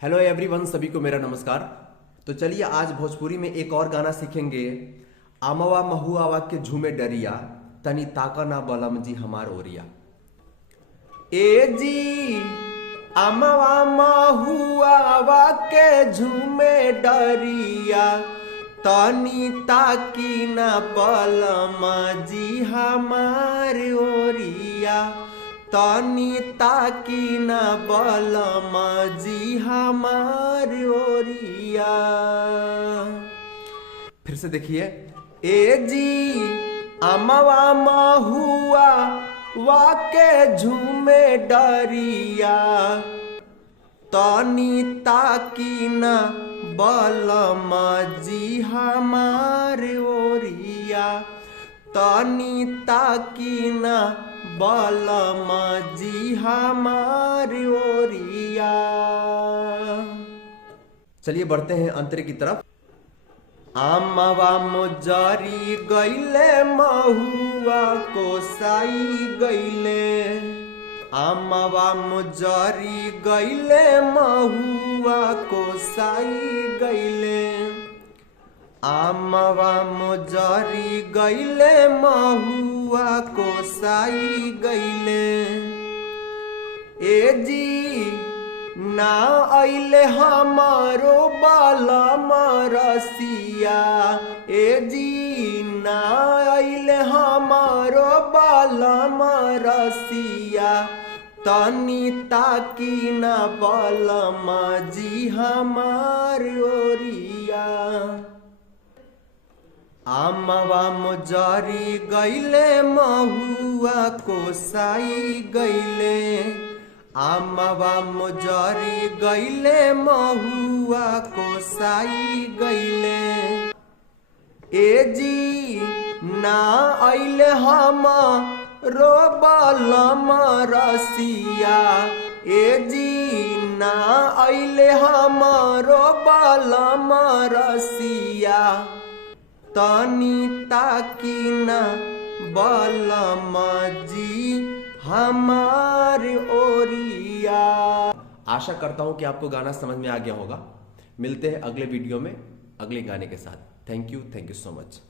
Hello everyone, सभी को मेरा नमस्कार। तो चलिए आज भोजपुरी में एक और गाना सीखेंगे। आमवा महुआवा के झूमे डरिया, तनी ताका ना बलम जी हमार ओरिया। ए जी आमवा महुआवा के झूमे डरिया, तनी ताकी ना बलम जी हमार ओरिया। तनी ताकी ना बलम जी हमार ओरिया। फिर से देखिए। ए जी अमवा महुआ वाके झूमे डरिया, तनी ताकी ना बलम जी हमार ओरिया। तनी ताकी ना बलम जी हमार ओरिया। चलिए बढ़ते हैं अंतरे की तरफ। आमवा मोजरी गईले महुआ कोसाई गईले। आमवा मोजरी गईले महुआ कोसाई गईले। आमवा मोजरी गईले महुआ कोसाई गईले। ए जी ना आइले हमारो बलम रसिया। ए जी ना आइले हमारो बलम रसिया, तनी ताकी ना बलम जी हमार ओरिया। आमवा मोजरी गईले महुआ कोसाई गईले। आमवा मोजरी गईले महुआ कोसाई गईले। ए जी ना आइले हमारो बलम रसिया। ए जी ना आइले हमारो बलम रसिया, तनी ताकी ना बलम जी हमार ओरिया। आशा करता हूं कि आपको गाना समझ में आ गया होगा। मिलते हैं अगले वीडियो में अगले गाने के साथ। Thank you so much.